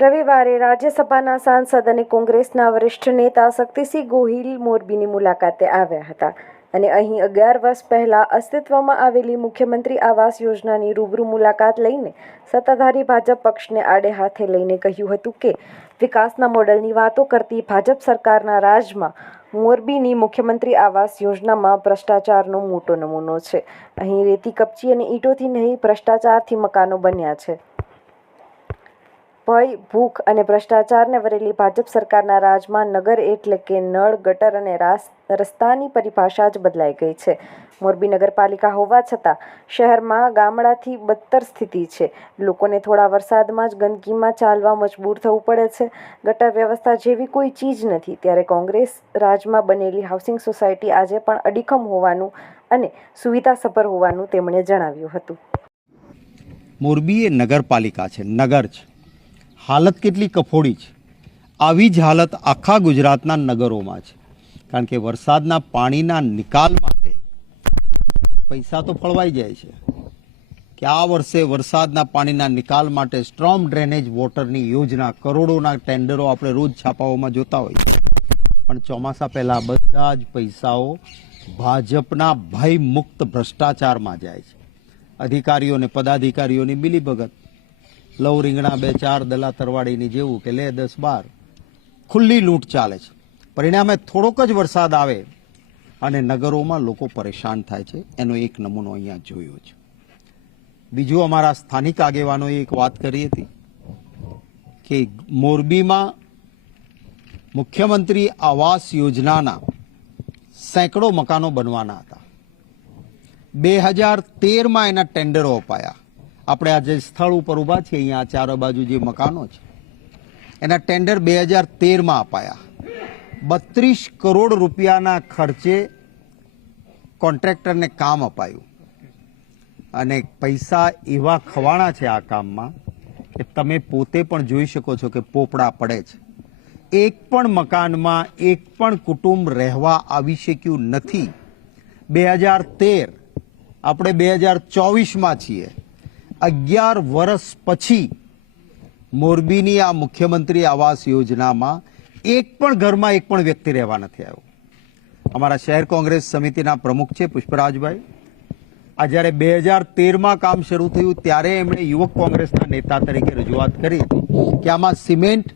રવિવારે રાજ્યસભાના સાંસદ અને કોંગ્રેસના વરિષ્ઠ નેતા શક્તિસિંહ ગોહિલ મોરબીની મુલાકાતે આવ્યા હતા. અને અહીં અગિયાર વર્ષ પહેલા અસ્તિત્વમાં આવેલી મુખ્યમંત્રી આવાસ યોજનાની રૂબરૂ મુલાકાત લઈને સત્તાધારી ભાજપ પક્ષને આડે હાથે લઈને કહ્યું હતું કે, વિકાસના મોડલની વાતો કરતી ભાજપ સરકારના રાજમાં મોરબીની મુખ્યમંત્રી આવાસ યોજનામાં ભ્રષ્ટાચારનો મોટો નમૂનો છે. અહીં રેતી કપચી અને ઈંટોથી નહીં, ભ્રષ્ટાચારથી મકાનો બન્યા છે. ભય, ભૂખ અને ભ્રષ્ટાચારને વરેલી ભાજપ સરકારના રાજમાં નગર એટલે કે નળ, ગટર અને રાસ, રસ્તાની પરિભાષા જ બદલાઈ ગઈ છે. મોરબી નગરપાલિકા હોવા છતાં શહેરમાં ગામડાથી બદતર સ્થિતિ છે. લોકોને થોડા વરસાદમાં જ ગંદકીમાં ચાલવા મજબૂર થવું પડે છે. ગટર વ્યવસ્થા જેવી કોઈ ચીજ નથી. ત્યારે કોંગ્રેસ રાજમાં બનેલી હાઉસિંગ સોસાયટી આજે પણ અડીખમ હોવાનું અને સુવિધાસભર હોવાનું તેમણે જણાવ્યું હતું. મોરબી એ નગરપાલિકા છે. નગર છે હાલત કેટલી કફોડી છે. આવી જ હાલત આખા ગુજરાતના નગરોમાં છે. કારણ કે વરસાદના પાણીના નિકાલ માટે પૈસા તો ફળવાઈ જાય છે. કે આ વર્ષે વરસાદના પાણીના નિકાલ માટે સ્ટ્રોમ ડ્રેનેજ વોટરની યોજના કરોડોના ટેન્ડરો આપણે રોજ છાપાઓમાં જોતા હોઈએ પણ ચોમાસા પહેલાં બધા જ પૈસાઓ ભાજપના ભય મુક્ત ભ્રષ્ટાચારમાં જાય છે. અધિકારીઓને પદાધિકારીઓની મિલીભગત લવ રીંગણા બે ચાર દલા તરવાડીની જેવું કે લે દસ બાર. ખુલ્લી લૂંટ ચાલે છે. પરિણામે થોડોક જ વરસાદ આવે અને નગરોમાં લોકો પરેશાન થાય છે. એનો એક નમૂનો અહીંયા જોયો છે. બીજું અમારા સ્થાનિક આગેવાનોએ એક વાત કરી હતી કે મોરબીમાં મુખ્યમંત્રી આવાસ યોજનાના સેંકડો મકાનો બનવાના હતા. બે હજાર તેરમાં એના ટેન્ડરો અપાયા. આપણે આ જે સ્થળ ઉપર ઊભા છીએ, અહીંયા ચારે બાજુ જે મકાનો છે, એના ટેન્ડર બે હજાર તેરમાં અપાયા. બત્રીસ કરોડ રૂપિયાના ખર્ચે કોન્ટ્રાક્ટરને કામ અપાયું. અને પૈસા એવા ખવાણા છે આ કામમાં કે તમે પોતે પણ જોઈ શકો છો કે પોપડા પડે છે. એક પણ મકાનમાં એક પણ કુટુંબ રહેવા આવી શક્યું નથી. બે હજાર તેર, આપણે બે હજાર ચોવીસમાં છીએ. અગિયાર વર્ષ પછી મોરબીની આ મુખ્યમંત્રી આવાસ યોજનામાં એક પણ ઘરમાં એક પણ વ્યક્તિ રહેવા નથી આવ્યો. અમારા શહેર કોંગ્રેસ સમિતિના પ્રમુખ છે પુષ્પરાજભાઈ. આ જ્યારે બે હજાર તેરમાં કામ શરૂ થયું, ત્યારે એમણે યુવક કોંગ્રેસના નેતા તરીકે રજૂઆત કરી કે આમાં સિમેન્ટ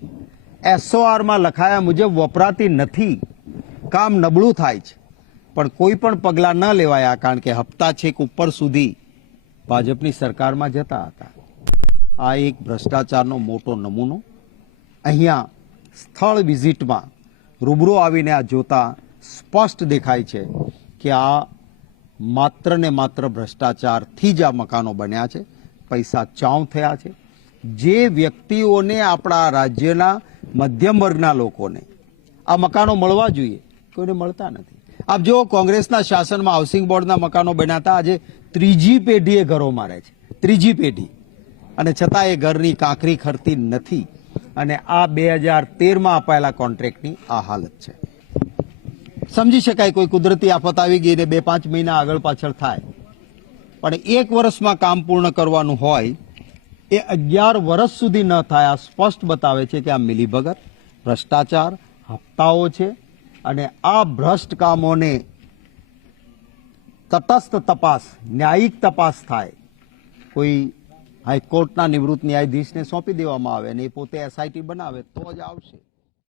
એસઓઆરમાં લખાયા મુજબ વપરાતી નથી, કામ નબળું થાય છે. પણ કોઈ પણ પગલાં ન લેવાયા, કારણ કે હપ્તા છેક ઉપર સુધી ભાજપની સરકારમાં જતા હતા. આ એક ભ્રષ્ટાચારનો મોટો નમૂનો. અહીંયા સ્થળ વિઝિટમાં રૂબરૂ આવીને આ જોતા સ્પષ્ટ દેખાય છે કે આ માત્ર ને માત્ર ભ્રષ્ટાચારથી જ આ મકાનો બન્યા છે. પૈસા ચાઉ થયા છે. જે વ્યક્તિઓને આપણા રાજ્યના મધ્યમ વર્ગના લોકોને આ મકાનો મળવા જોઈએ, કોઈને મળતા નથી. આપ જો કોંગ્રેસના શાસનમાં હાઉસિંગ બોર્ડના મકાનો બન્યા હતા આજે ત્રીજી પેઢીએ ઘરો મારે છે. ત્રીજી પેઢી. અને છતાં એ ઘરની કાંકરી ખરતી નથી. અને આ બે હજાર તેરમાં અપાયેલા કોન્ટ્રાક્ટની આ હાલત છે. સમજી શકાય કોઈ કુદરતી આફત આવી ગઈ ને બે પાંચ મહિના આગળ પાછળ થાય. પણ એક વર્ષમાં કામ પૂર્ણ કરવાનું હોય, એ અગિયાર વર્ષ સુધી ન થાય, આ સ્પષ્ટ બતાવે છે કે આ મિલીભગત, ભ્રષ્ટાચાર, હપ્તાઓ છે. અને આ ભ્રષ્ટ કામોને તટસ્થ તપાસ, ન્યાયિક તપાસ થાય. કોઈ હાઈકોર્ટના નિવૃત્ત ન્યાયાધીશને સોંપી દેવામાં આવે અને એ પોતે એસઆઈટી બનાવે તો જ આવશે.